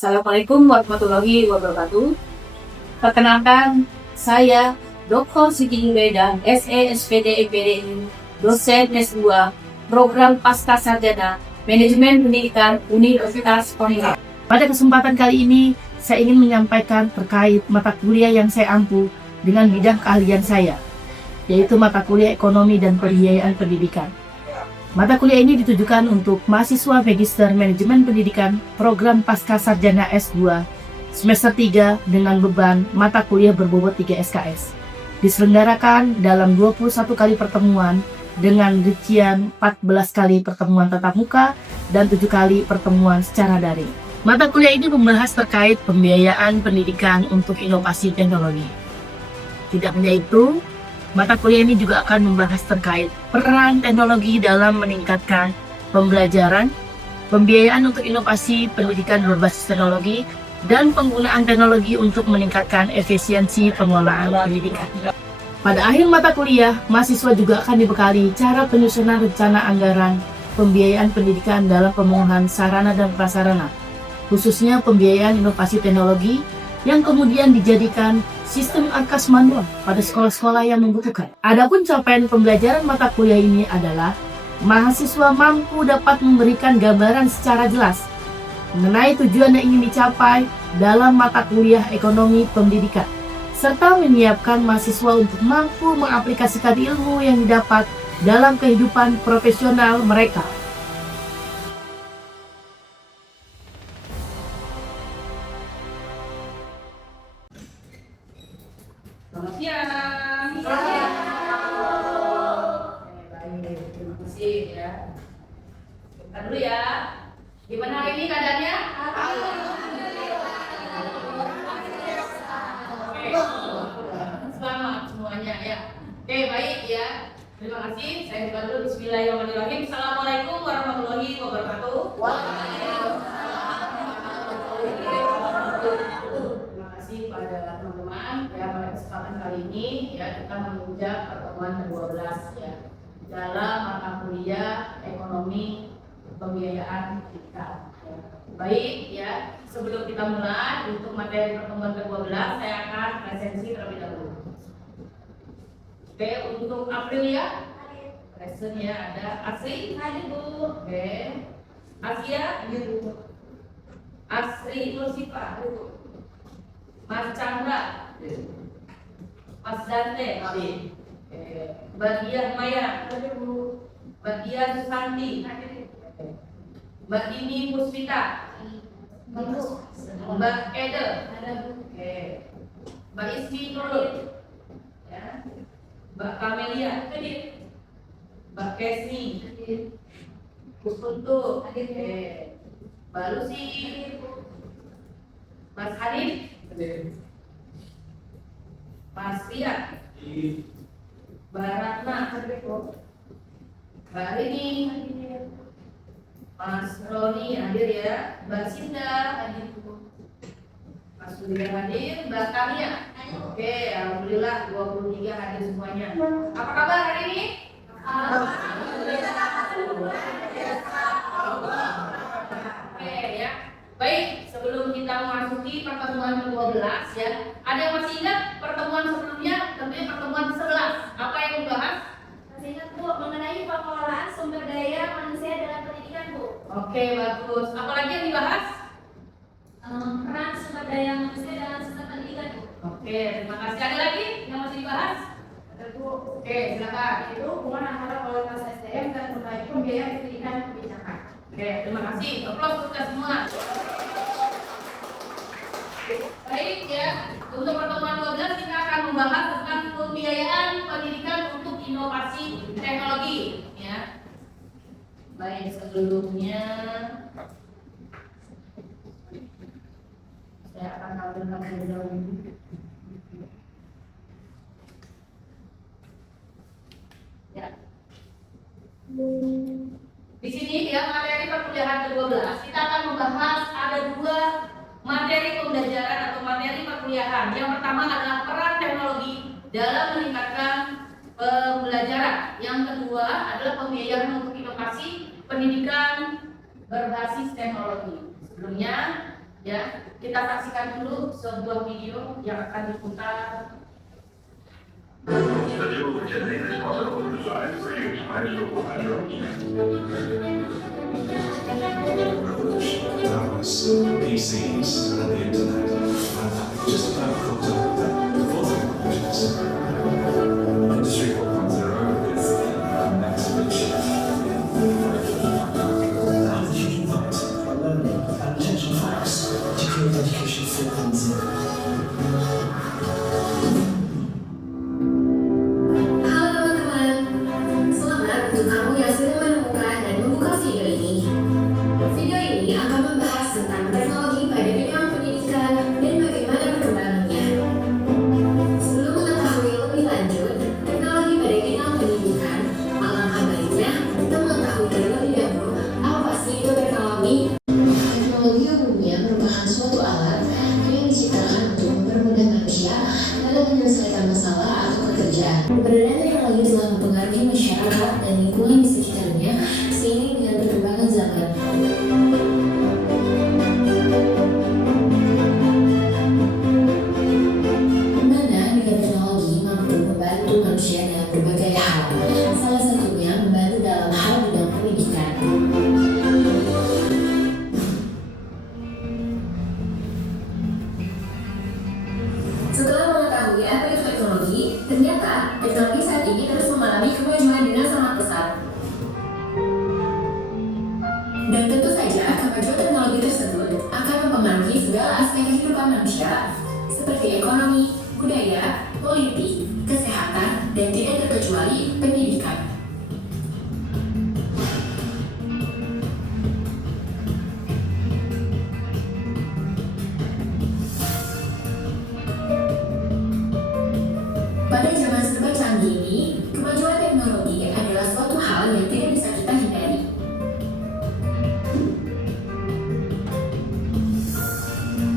Assalamualaikum warahmatullahi wabarakatuh. Perkenalkan, saya Dr. Siti Nurbaidah, SE SPD MPD, dosen S2, Program Pascasarjana Manajemen Pendidikan Universitas Pontianak. Pada kesempatan kali ini, saya ingin menyampaikan terkait mata kuliah yang saya ampu dengan bidang keahlian saya, yaitu mata kuliah Ekonomi dan Pembiayaan Pendidikan. Mata kuliah ini ditujukan untuk mahasiswa Magister Manajemen Pendidikan Program Pascasarjana S2 semester 3 dengan beban mata kuliah berbobot 3 SKS. Diselenggarakan dalam 21 kali pertemuan dengan rincian 14 kali pertemuan tatap muka dan 7 kali pertemuan secara daring. Mata kuliah ini membahas terkait pembiayaan pendidikan untuk inovasi teknologi. Tidak hanya itu, mata kuliah ini juga akan membahas terkait peran teknologi dalam meningkatkan pembelajaran, pembiayaan untuk inovasi pendidikan berbasis teknologi, dan penggunaan teknologi untuk meningkatkan efisiensi pengelolaan pendidikan. Pada akhir mata kuliah, mahasiswa juga akan dibekali cara penyusunan rencana anggaran pembiayaan pendidikan dalam pemenuhan sarana dan prasarana, khususnya pembiayaan inovasi teknologi, yang kemudian dijadikan sistem angkas manual pada sekolah-sekolah yang membutuhkan. Adapun capaian pembelajaran mata kuliah ini adalah mahasiswa mampu dapat memberikan gambaran secara jelas mengenai tujuan yang ingin dicapai dalam mata kuliah ekonomi pendidikan, serta menyiapkan mahasiswa untuk mampu mengaplikasikan ilmu yang didapat dalam kehidupan profesional mereka. Selamat siang. Selamat siang. Baik, terima kasih ya. Kita dulu ya. Gimana hari ini keadaannya? Selamat semuanya ya. Oke, baik ya. Terima kasih. Saya buka dulu. Bismillahirrahmanirrahim. Assalamualaikum warahmatullahi wabarakatuh. Terima kasih pada teman-teman ya, pada kesempatan kali ini ya kita menunjang pertemuan ke-12 ya dalam mata kuliah ekonomi pembiayaan pendidikan. Ya. Baik ya, sebelum kita mulai untuk materi pertemuan ke-12 saya akan presensi terlebih dahulu. Oke, untuk April ya. Present ya, ada Asri, hadir Bu. Oke. Asia, hadir Bu. Asri Nursifa, hadir Bu. Mas Chandra, Mas Dante, Mbak Diah Maya, Mbak Diah Susanti, Mbak Dini Puspita, Mbak Ede, Mbak Ismi Nurul, Mbak Kamelia, Mbak Kesni, Kusuntu, Mbak Lucy, Mas Hanif, Mas Ria, Mbak Ratna, Mbak Rini, Mas Roni hadir ya, Mbak Sinda hadir, Mas Sudirya hadir, Mbak Kamia. Oke, alhamdulillah 23 hadir semuanya. Apa kabar hari ini? Oke ya. Baik, sebelum kita memasuki pertemuan ke-12 ya, ada yang masih ingat pertemuan sebelumnya, tentunya pertemuan ke-11. Apa yang dibahas? Masih ingat Bu, mengenai pengelolaan sumber daya manusia dalam pendidikan Bu. Oke, bagus. Apa lagi yang dibahas? Peran sumber daya manusia dalam sistem pendidikan Bu. Oke, terima kasih. Ada lagi yang masih dibahas? Ada Bu. Oke, silakan. Itu hubungan antara kualitas SDM dan berbagai pembiayaan pendidikan kebijakan. Oke, terima kasih. Aplaus untuk kita semua. Baik ya, untuk pertemuan 12 kita akan membahas tentang pembiayaan pendidikan untuk inovasi teknologi ya. Baik, sebelumnya saya akan tampilkan terlebih dahulu. Ya. Di sini ya materi perkuliahan ke-12 kita akan membahas ada 2 materi pembelajaran atau materi perkuliahan. Yang pertama adalah peran teknologi dalam meningkatkan pembelajaran. Yang kedua adalah pembiayaan untuk inovasi pendidikan berbasis teknologi. Sebelumnya Ya, kita saksikan dulu sebuah video yang akan diputar. The new Disney is also designed for use by local hydros. That was PCs and the internet. And just about caught up with the full technologies. Industry 4.0 is the next big shift. How did you invite learning and potential facts to create education for things? Halo teman-teman, selamat untuk kamu yang sudah menemukan dan membuka video ini. Video ini akan membahas tentang teknologi pada bidang pendidikan dan bagaimana perkembangannya. Sebelum mengetahui lebih lanjut teknologi pada bidang pendidikan, alangkah baiknya kita mengetahui terlebih dahulu apa sih itu teknologi. Teknologi umumnya merupakan suatu alat yang diciptakan untuk mempermudah manusia dalam menyelesaikan masalah atau pekerjaan. Keberadaan teknologi telah mempengaruhi masyarakat dan lingkungan di sekitarnya seiring dengan perkembangan zaman. Di mana dengan teknologi mampu membantu manusia dalam berbagai hal. Salah satunya membantu dalam hal bidang pendidikan. Setelah mengetahui apa itu teknologi, ternyata teknologi saat ini terus mengalami kemajuan dengan sangat pesat. Dan tentu saja kemajuan teknologi tersebut akan mempengaruhi segala aspek kehidupan manusia, seperti ekonomi, budaya, politik, kesehatan, dan tidak terkecuali pendidikan. Pada zaman serba canggih ini, kemajuan teknologi adalah suatu hal yang tidak bisa kita hindari.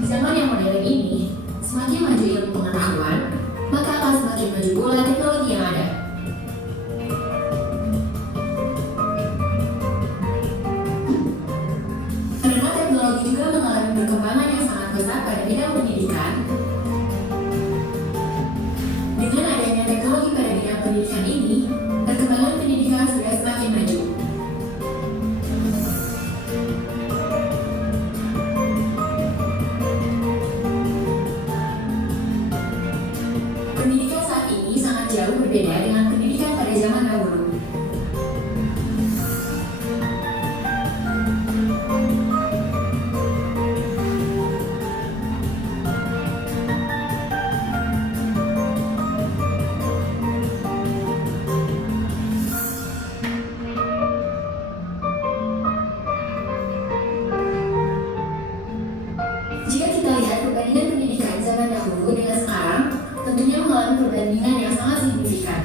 Zaman yang modern ini, semakin maju ilmu pengetahuan, maka akan semakin maju pula teknologi yang ada. Karena teknologi juga mengalami perkembangan yang sangat besar pada bidang pendidikan, dengan adanya teknologi pada bidang pendidikan ini, perkembangan pendidikan sudah semakin maju. Pendidikan saat ini sangat jauh berbeda dengan pendidikan pada zaman dahulu. Jika kita lihat perbandingan pendidikan zaman dahulu dengan sekarang, tentunya mengalami perbandingan yang sangat signifikan.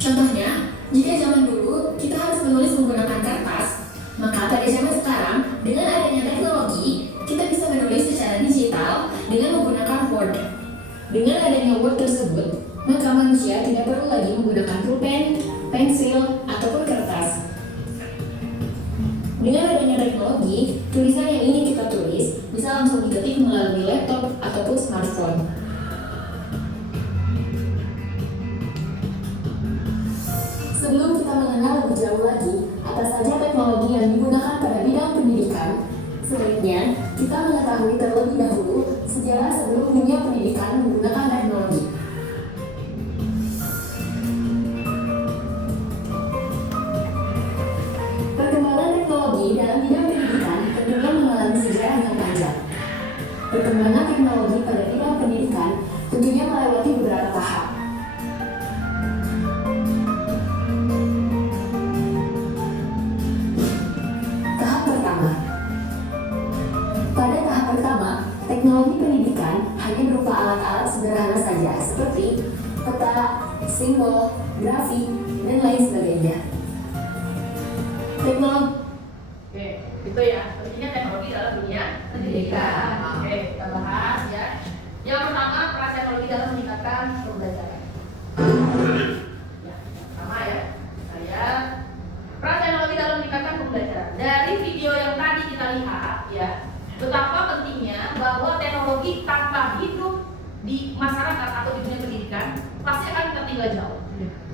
Contohnya, jika zaman dulu kita harus menulis menggunakan kertas, maka pada zaman sekarang, dengan adanya teknologi, kita bisa menulis secara digital dengan menggunakan Word. Dengan adanya Word tersebut, maka manusia tidak perlu lagi menggunakan pulpen, pensil, ataupun kertas. Dengan adanya teknologi, tulisan yang ingin kita tulis bisa langsung diketik melalui laptop ataupun smartphone. Sebelum kita mengenal lebih jauh lagi apa saja teknologi yang digunakan pada bidang pendidikan, sebaiknya kita mengetahui terlebih dahulu sejarah sebelum dunia pendidikan menggunakan teknologi. Perkembangan teknologi dalam bidang pendidikan tentunya mengalami sejarah yang panjang. Perkembangan teknologi pada bidang pendidikan tentunya melewati beberapa tahap. Tahap pertama. Pada tahap pertama, teknologi pendidikan hanya berupa alat-alat sederhana saja seperti peta, simbol, grafik, dan lain sebagainya. Teknologi. Oke, itu ya. Tentunya teknologi dalam dunia pendidikan. Oke, kita bahas ya. Yang pertama, peran teknologi dalam meningkatkan pembelajaran. Ya, sama ya. Saya peran teknologi dalam meningkatkan pembelajaran. Dari video yang tadi kita lihat,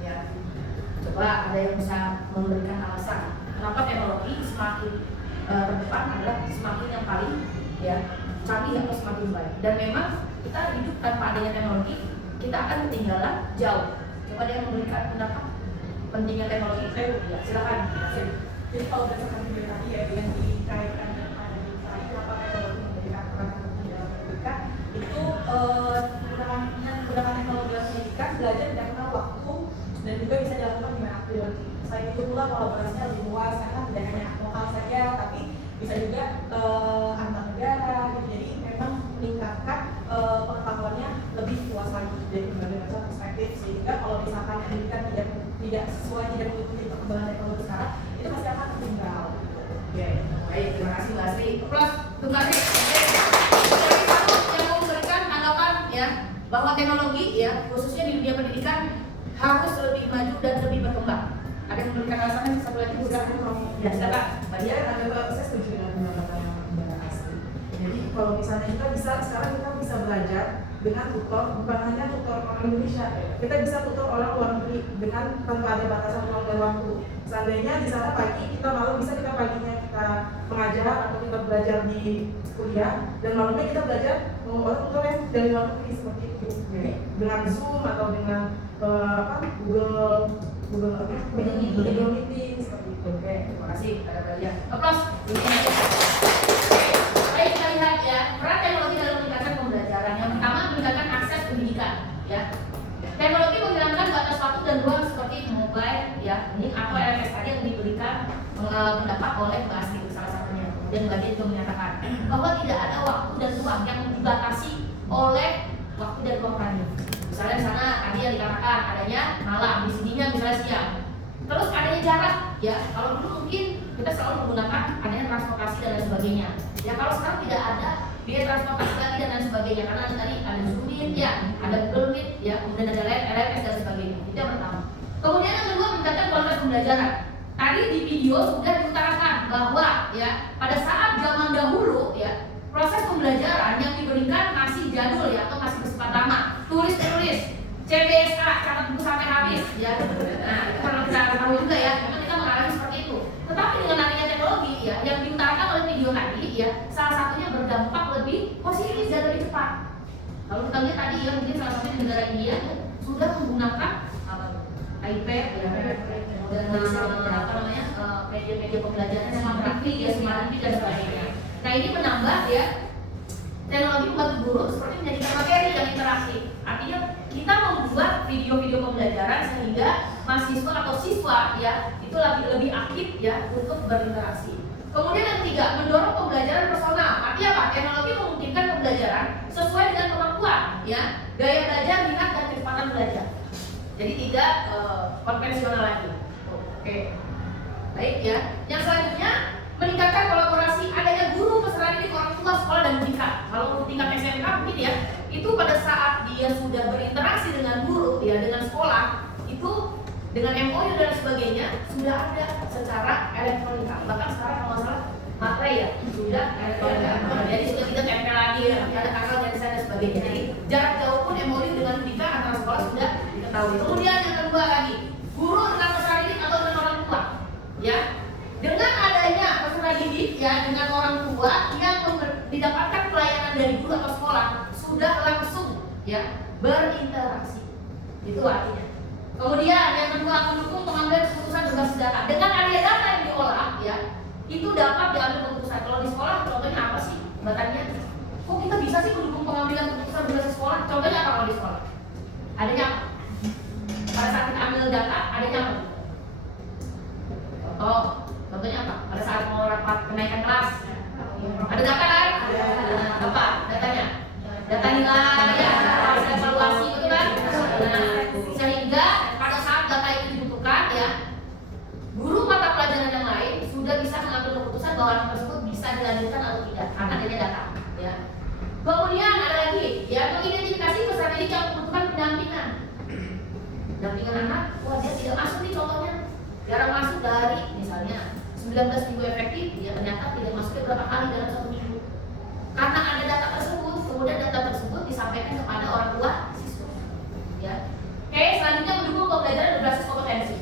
Ya. Coba ada yang bisa memberikan alasan kenapa teknologi semakin terdepan adalah semakin yang paling ya canggih atau semakin baik. Dan memang kita hidup tanpa adanya teknologi kita akan ketinggalan jauh. Coba ada yang memberikan pendapat pentingnya teknologi. Ya, silakan. Jadi kalau berdasarkan video tadi ya yang dikaitkan dengan pandemi tadi, kenapa teknologi memberikan peran penting dalam pendidikan itu menggunakan teknologi dalam pendidikan belajar tidak kenal waktu dan juga bisa dilakukan dengan aktivasi. Selain itu pula kolaborasinya lebih luas karena tidak hanya lokal saja tapi bisa juga antar negara gitu. Jadi memang meningkatkan pengetahuannya lebih luas lagi dari berbagai macam perspektif sehingga kalau misalkan pendidikan tidak sesuai tidak mengikuti perkembangan teknologi sekarang itu pasti akan tertinggal. Oke, baik, terima kasih Mbak Asri. Plus, Bung Kasih. Jadi satu yang mau memberikan tanggapan ya bahwa teknologi ya khususnya di dunia pendidikan harus lebih maju dan lebih berkembang. Ada yang memberikan alasan satu lagi juga. Ya, silakan. Mbak Dia. Saya setuju dengan kata Mbak Asri. Jadi kalau misalnya sekarang kita bisa belajar dengan tutor, bukan hanya tutor orang Indonesia, kita bisa tutor orang luar negeri dengan tanpa ada batasan ruang dan waktu. Seandainya di sana pagi, kita malam bisa kita paginya kita mengajar atau kita belajar di kuliah dan malamnya kita belajar orang tutor yang dari luar negeri seperti itu. Jadi dengan Zoom atau dengan Google Meeting seperti itu. Oke, terima kasih. Ada bagian. Aplaus. Baik, kita lihat ya peran teknologi dalam meningkatkan pembelajaran. Yang pertama meningkatkan akses pendidikan. Ya, teknologi menghilangkan batas waktu dan ruang seperti mobile, ya, ini atau LMS tadi yang diberikan pendapat oleh Mbak Asri salah satunya. Dan Mbak Dia juga menyatakan bahwa tidak ada waktu dan ruang yang dibatasi oleh waktu dan ruang tadi. Misalnya di sana tadi yang dikatakan adanya malam, di sininya misalnya siang. Terus adanya jarak, ya. Kalau dulu mungkin kita selalu menggunakan adanya transportasi dan lain sebagainya. Ya kalau sekarang tidak ada biaya transportasi lagi dan lain sebagainya karena tadi ada Zoom Meet, ya, ada Google Meet, ya, kemudian ada LMS dan sebagainya. Itu yang pertama. Kemudian yang kedua meningkatkan kualitas pembelajaran. Tadi di video sudah diutarakan bahwa ya pada saat zaman dahulu ya proses pembelajaran yang diberikan masih jadul ya atau masih bersifat lama, tulis CBSA catat buku sampai habis ya. Nah itu kalau kita tahu juga ya memang kita mengalami seperti itu. Tetapi dengan adanya teknologi ya yang diutarakan oleh video tadi ya salah satunya berdampak lebih positif dan lebih cepat. Kalau kita lihat tadi ya mungkin salah satu di negara India ya, sudah menggunakan iPad ya dan media-media pembelajaran yang grafik ya smart dan sebagainya. Nah ini menambah ya teknologi membantu guru seperti menjadikan materi yang interaktif. Artinya kita membuat video-video pembelajaran sehingga mahasiswa atau siswa ya itu lebih aktif ya untuk berinteraksi. Kemudian yang ketiga mendorong pembelajaran personal. Artinya apa? Teknologi memungkinkan pembelajaran sesuai dengan kemampuan ya gaya belajar, minat dan kecepatan belajar. Jadi tidak konvensional lagi. Oke. Baik ya. Yang selanjutnya meningkatkan kolaborasi adanya guru peserta didik orang tua sekolah dan pendidikan. Kalau untuk tingkat SMK mungkin ya itu pada saat dia sudah berinteraksi dengan guru ya dengan sekolah itu dengan MOU dan sebagainya sudah ada secara elektronik. Bahkan sekarang kalau salah materai ya sudah elektronik. Jadi sudah tidak tempel lagi ya ada tanggal dan dan sebagainya. Jadi jarak jauh pun MOU dengan pendidikan antara sekolah sudah diketahui. Kemudian yang kedua lagi guru dengan peserta didik atau dengan orang tua ya. Dengan adanya peserta didik ya dengan orang tua yang didapatkan pelayanan dari guru atau sekolah sudah langsung ya berinteraksi. Itu artinya. Kemudian yang kedua mendukung pengambilan keputusan berbasis data. Dengan adanya data yang diolah ya itu dapat diambil keputusan. Kalau di sekolah contohnya apa sih? Batanya kok kita bisa sih mendukung pengambilan keputusan berbasis sekolah? Contohnya apa kalau di sekolah? Adanya apa? Pada saat kita ambil data adanya apa? Contohnya apa? Pada saat mau rapat kenaikan kelas ada data kan? Apa datanya? Data nilai ya, harus evaluasi itu kan? Sehingga pada saat data itu dibutuhkan ya guru mata pelajaran yang lain sudah bisa mengambil keputusan bahwa anak tersebut bisa dilanjutkan atau tidak karena adanya data ya. Kemudian ada lagi ya mengidentifikasi peserta didik yang membutuhkan pendampingan anak, wah dia tidak masuk nih contohnya jarang masuk dari misalnya 19 minggu efektif ya ternyata tidak masuknya berapa kali dalam 1 minggu karena ada data tersebut kemudian data tersebut disampaikan kepada orang tua siswa ya. Oke, selanjutnya mendukung pembelajaran berbasis kompetensi.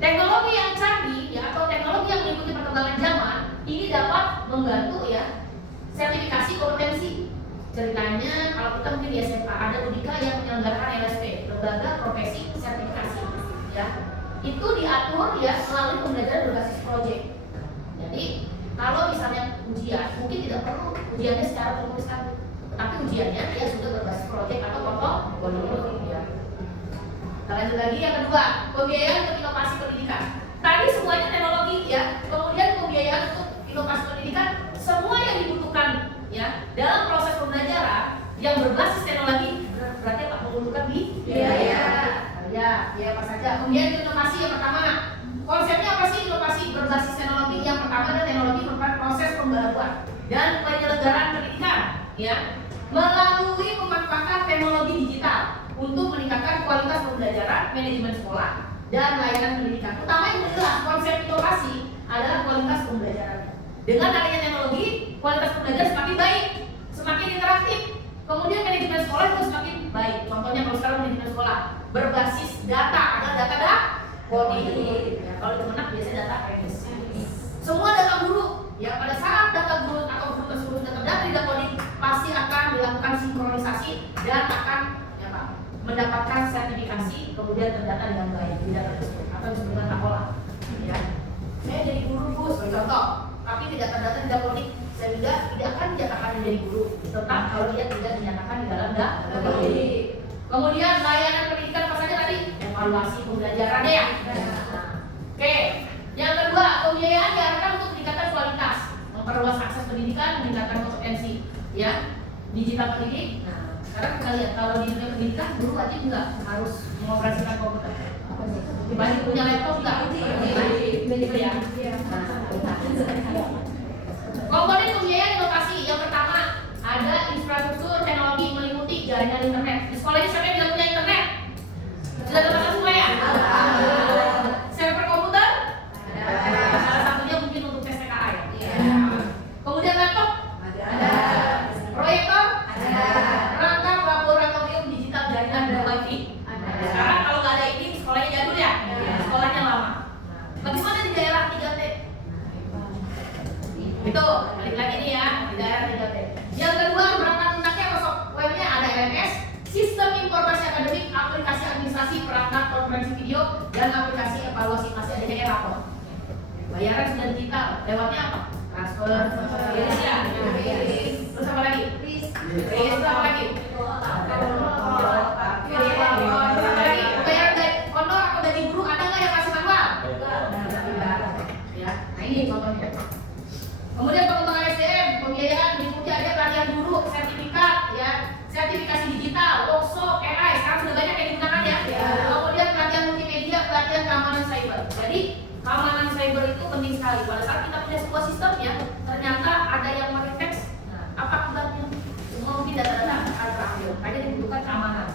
Teknologi yang canggih ya, atau teknologi yang mengikuti perkembangan zaman ini dapat membantu ya sertifikasi kompetensi. Ceritanya kalau kita mungkin di SMA ada UDIKA yang menyelenggarakan LSP, lembaga profesi sertifikasi ya. Itu diatur ya melalui pembelajaran berbasis proyek. Jadi kalau misalnya ujian, mungkin tidak perlu ujiannya secara tertulis kan, tapi ujiannya dia sudah berbasis proyek atau portofolio ya. Kita lanjut lagi yang kedua, pembiayaan untuk inovasi pendidikan. Tadi semuanya teknologi ya, kemudian pembiayaan untuk inovasi pendidikan, semua yang dibutuhkan ya dalam proses pembelajaran yang berbasis teknologi berarti apa membutuhkan biaya. Ya, apa saja. Kemudian inovasi yang pertama, konsepnya apa sih inovasi berbasis teknologi? Yang pertama adalah teknologi merupakan proses pembaruan dan penyelenggaraan pendidikan ya melalui pemanfaatan teknologi digital untuk meningkatkan kualitas pembelajaran, manajemen sekolah, dan layanan pendidikan. Utama yang jelas konsep inovasi adalah kualitas pembelajaran. Dengan adanya teknologi, kualitas pembelajaran semakin baik, semakin interaktif. Kemudian manajemen sekolah juga semakin baik. Contohnya kalau sekarang manajemen sekolah berbasis data, ada data coding. Ya, kalau di Kemenak biasanya data teknis. Semua data guru, ya pada saat data guru atau guru tersebut terdata di data coding, pasti akan dilakukan sinkronisasi dan akan ya Pak, mendapatkan sertifikasi, kemudian terdata dengan baik di data tersebut atau disebut dengan takola. Ya, saya jadi guru Bu, sebagai contoh, tapi tidak terdata di data coding, sehingga tidak akan dinyatakan menjadi guru, tetap kalau dia tidak dinyatakan di dalam data coding. Kemudian layanan pendidikan apa saja tadi? Evaluasi pembelajaran ya. Oke. Yang kedua, pembiayaan diarahkan untuk meningkatkan kualitas, memperluas akses pendidikan, meningkatkan kompetensi, ya. Digital pendidik. Nah, sekarang kita lihat kalau di dunia pendidikan guru wajib nggak harus mengoperasikan komputer. Wajib punya laptop nggak? Wajib ya. Komponen pembiayaan inovasi yang pertama ada infrastruktur teknologi meliputi jaringan internet. Di sekolah ini siapa yang tidak punya internet? Sudah terpasang semua ya? Server komputer? Salah satunya mungkin untuk tes TKA ya? Kemudian laptop? Ada. Proyektor? Ada. Perangkat laboratorium digital jaringan dan wifi? Ada. Sekarang kalau nggak ada ini sekolahnya jadul ya? Sekolahnya lama. Bagaimana di daerah 3T? Itu, balik lagi nih ya, di daerah 3T. Yang kedua, perangkat lunaknya atau software-nya ada LMS, sistem informasi akademik, aplikasi administrasi, perangkat konferensi video, dan aplikasi evaluasi masih adanya rapor. Bayaran sudah digital, lewatnya apa? Transfer, ya. Terus apa lagi? Terus apa lagi? Bayaran dari honor atau dari guru ada nggak yang masih manual? Ya, nah ini contohnya. Kemudian pengembangan SDM, pembiayaan meliputi ada pelatihan guru, sertifikat, ya, sertifikasi digital, workshop, AI, sekarang sudah banyak yang digunakan ya. Kemudian pelatihan multimedia, pelatihan keamanan cyber. Jadi keamanan cyber itu penting sekali. Pada saat kita punya sebuah sistem ya, ternyata ada yang merefleks. Nah, apa akibatnya? Semua mungkin data-data akan terambil. Makanya dibutuhkan keamanan.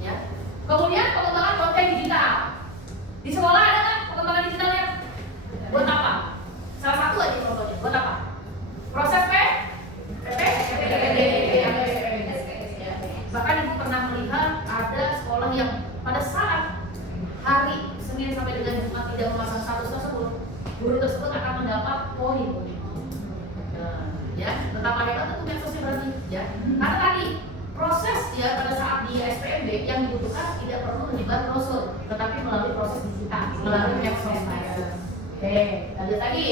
Ya. Kemudian pengembangan konten digital. Di sekolah ada nggak pengembangan digitalnya? Buat apa? Salah satu aja contohnya. Buat apa? Proses bahkan ibu pernah melihat ada sekolah yang pada saat hari Senin sampai dengan Jumat tidak memasang status tersebut, guru tersebut akan mendapat poin. Ya, betapa hebat itu medsosnya berarti. Ya, karena tadi proses ya pada saat di SPMB yang dibutuhkan tidak perlu menyebar brosur, tetapi melalui proses digital, melalui medsos. Oke, lanjut lagi.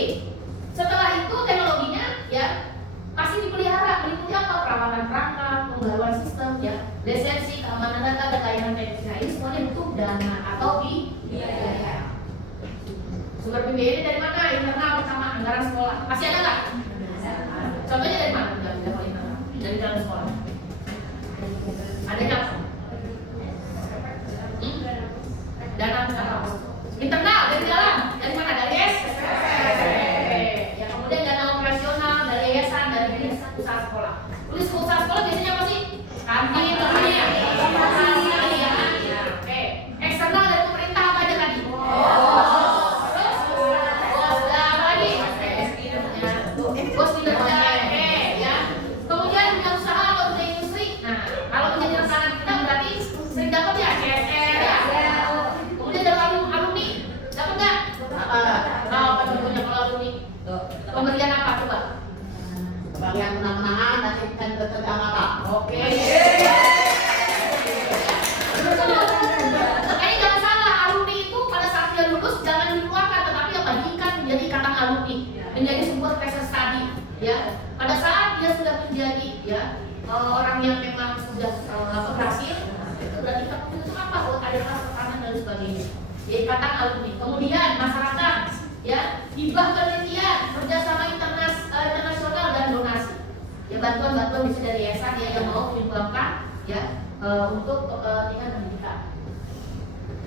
Setelah itu teknologinya ya masih dipelihara, meliputi apa? Perawatan perangkat, pembaruan sistem, ya, lisensi, keamanan data, dan layanan teknis. Nah, ini semuanya butuh dana atau biaya. Sumber pembiayaan dari mana? Internal bersama anggaran sekolah. Masih ada nggak? Contohnya dari mana? Dari dalam sekolah. Adanya apa? Dana apa? Internal dari dalam. Dari mana? Dari ya, kemudian dana operasional dari yayasan, dari usaha sekolah. Tulis usaha sekolah biasanya apa sih? Kantin, namanya. Oke. Eksternal dari pemerintah apa aja tadi? Terus? Apa lagi? Bos kinerja. Oke, ya. Kemudian punya usaha atau punya industri. Nah, kalau menjadi resanan kita berarti sering dapat ya CSR. ikatan alumni. Kemudian masyarakat, ya, hibah penelitian, kerjasama internasional dan donasi. Ya, bantuan-bantuan bisa dari yayasan ya yang mau menyumbangkan ya untuk kepentingan pendidikan.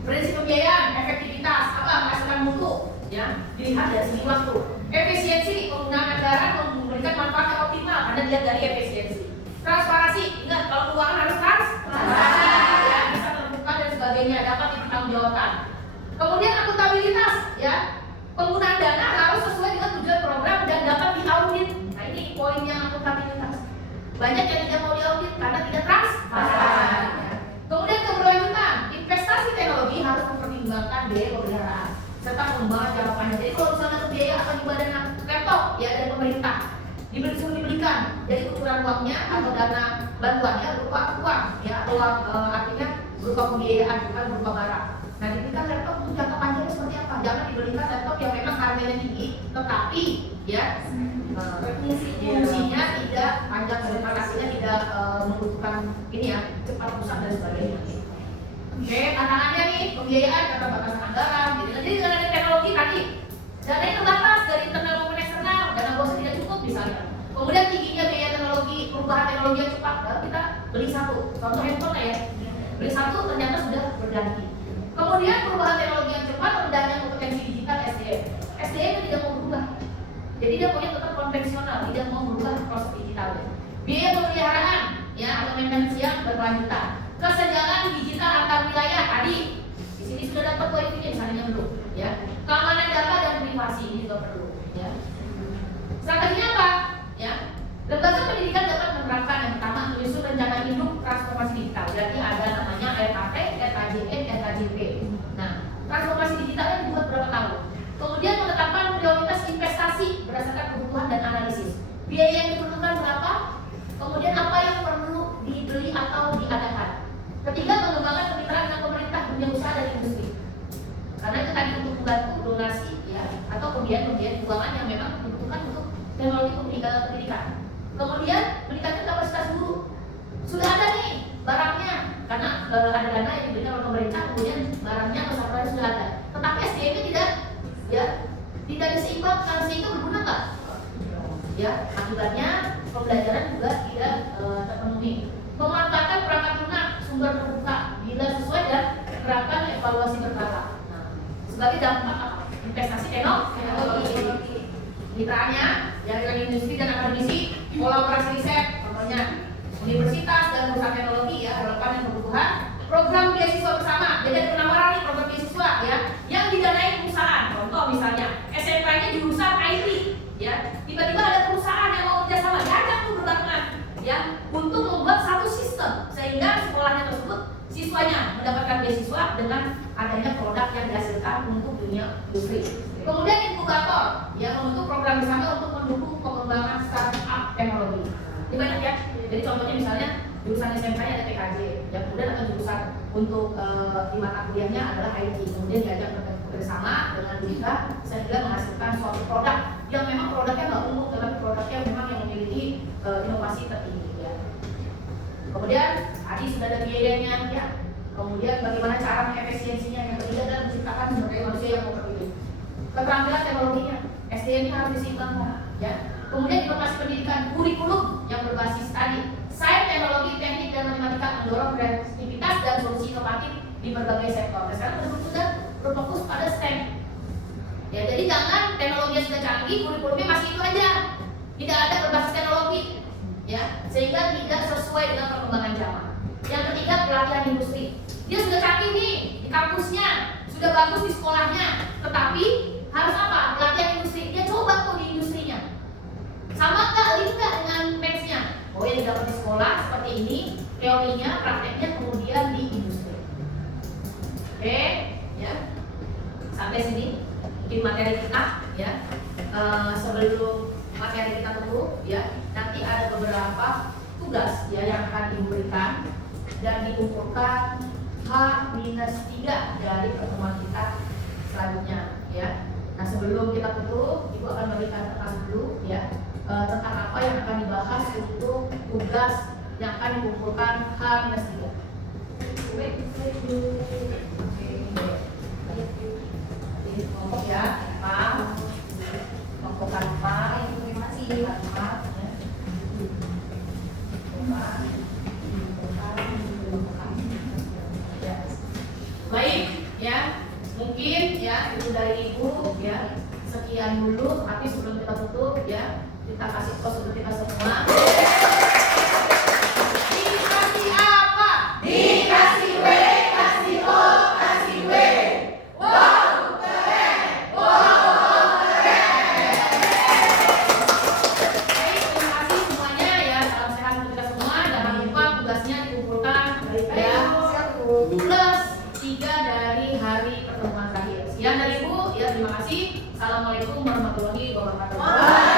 Prinsip pembiayaan, efektivitas, apa menghasilkan mutu, ya, dilihat dari segi waktu. Efisiensi penggunaan anggaran memberikan manfaat yang optimal karena dilihat dari efisiensi. Transparansi, ingat kalau keuangan harus transparan, ya, bisa terbuka dan sebagainya, dapat dipertanggungjawabkan. Kemudian akuntabilitas, ya, penggunaan dana harus sesuai dengan tujuan program dan dapat diaudit. Nah ini poin yang akuntabilitas. Banyak yang tidak mau diaudit karena tidak transparan. Ya. Kemudian keberlanjutan, investasi teknologi harus mempertimbangkan biaya pemeliharaan serta pengembangan jangka panjang. Jadi kalau misalnya biaya atau di badan laptop ya dari pemerintah dibelikan, jadi ukuran uangnya atau dana bantuannya berupa uang, ya, atau uang artinya berupa pembiayaan bukan berupa barang. Nah diberikan laptop untuk jangka panjangnya seperti apa? Jangan dibelikan laptop yang memang harganya tinggi, tetapi ya fungsinya tidak panjang dan hasilnya tidak membutuhkan ini ya cepat rusak dan sebagainya. Oke, tantangannya nih pembiayaan karena batasan anggaran. Jadi dengan ada teknologi tadi dana yang terbatas dari internal maupun eksternal, dana bos tidak cukup misalnya. Kemudian tingginya biaya teknologi, perubahan teknologi yang cepat, baru kita beli satu. Contoh handphone ya, beli satu ternyata sudah berganti. Kemudian perubahan teknologi yang cepat, rendahnya kompetensi digital SDM. SDM tidak mau berubah. Jadi dia punya tetap konvensional, tidak mau berubah proses digitalnya. Biaya pemeliharaan, ya, atau maintenance yang berkelanjutan. Kesenjangan digital antar wilayah tadi, di sini sudah dapat poin-poinnya, misalnya belum, ya. Keamanan data dan privasi ini juga perlu, ya. Strateginya apa? Ya, lembaga pendidikan dapat menerapkan yang pertama menyusun rencana induk transformasi digital. Jadi ada namanya RKT, RKJN, RKJP. Nah, transformasi digitalnya dibuat berapa tahun? Kemudian menetapkan prioritas investasi berdasarkan kebutuhan dan analisis. Biaya yang diperlukan berapa? Kemudian apa yang perlu dibeli atau diadakan? Ketiga, mengembangkan kemitraan dengan pemerintah, dunia usaha dan industri. Karena itu tadi untuk membantu donasi ya atau pembiayaan keuangan yang memang dibutuhkan untuk teknologi pendidikan. Kemudian meningkatkan kapasitas guru. Sudah ada nih barangnya karena ada dana yang diberikan oleh pemerintah, kemudian barangnya pesawat sudah ada. Tetapi SDM-nya tidak diseimbangkan sehingga berguna nggak? Ya, akibatnya pembelajaran juga tidak terpenuhi. Memanfaatkan perangkat lunak sumber terbuka bila sesuai dan menerapkan evaluasi berkala. Nah, sebagai dampak apa? Investasi teknologi. Mitranya dari industri dan akademisi, kolaborasi riset, contohnya universitas dan perusahaan teknologi ya, relevan dan kebutuhan. Program beasiswa bersama, jadi ada penawaran nih program beasiswa ya, yang didanai perusahaan. Contoh misalnya SMK-nya jurusan IT, ya, tiba-tiba ada perusahaan yang mau kerjasama, diajak tuh berbarengan, ya, untuk membuat satu sistem sehingga sekolahnya tersebut siswanya mendapatkan beasiswa dengan adanya produk yang dihasilkan untuk dunia industri. Kemudian inkubator yang membentuk program bersama untuk mendukung pengembangan startup teknologi. Ini banyak ya. Jadi contohnya misalnya jurusan SMK-nya ada TKJ, yang kemudian atau jurusan untuk di mata kuliahnya adalah IT. Kemudian diajak bersama dengan kita sehingga menghasilkan suatu produk yang memang produknya nggak umum, tetapi produknya memang yang memiliki inovasi tertinggi. Ya. Kemudian tadi sudah ada biayanya, ya. Kemudian bagaimana cara efisiensinya, yang ketiga adalah menciptakan sumber daya manusia yang kompetitif. Keterampilan teknologinya, SDM-nya harus diseimbangkan, ya. Kemudian inovasi pendidikan, kurikulum yang berbasis tadi, sains, teknologi, teknik dan matematika mendorong kreativitas dan solusi inovatif di berbagai sektor. Dan sekarang tersebut sudah berfokus pada STEM. Ya, jadi jangan teknologinya sudah canggih, kurikulumnya masih itu aja, tidak ada berbasis teknologi, ya, sehingga tidak sesuai dengan perkembangan zaman. Yang ketiga, pelatihan industri. Dia sudah canggih nih di kampusnya, sudah bagus di sekolahnya, tetapi harus apa? Pelatihan industri. Dia coba tuh di industrinya. Sama nggak? Link nggak dengan match-nya? Oh, yang didapat di sekolah seperti ini, teorinya, prakteknya, kemudian di industri. Oke, ya. Sampai sini mungkin materi kita, ya. Sebelum materi kita tutup, ya, nanti ada beberapa tugas ya yang akan diberikan dan dikumpulkan H-3 dari pertemuan kita selanjutnya, ya. Nah, sebelum kita tutup, Ibu akan memberikan catatan dulu, ya, tentang apa yang akan dibahas untuk tugas yang akan dikumpulkan H-3. ya. Mungkin ya itu dari Ibu ya. Sekian dulu, tapi sebelum kita tutup ya, kita kasih tos untuk kita semua. Dikasih apa? Dikasih W, kasih O, kasih W. Wow, keren. Wow, keren. Baik, terima kasih semuanya ya. Salam sehat untuk kita semua. Jangan lupa tugasnya dikumpulkan ya. Plus 3 dari hari pertemuan terakhir. Sekian dari Ibu, ya terima kasih. Assalamualaikum warahmatullahi wabarakatuh.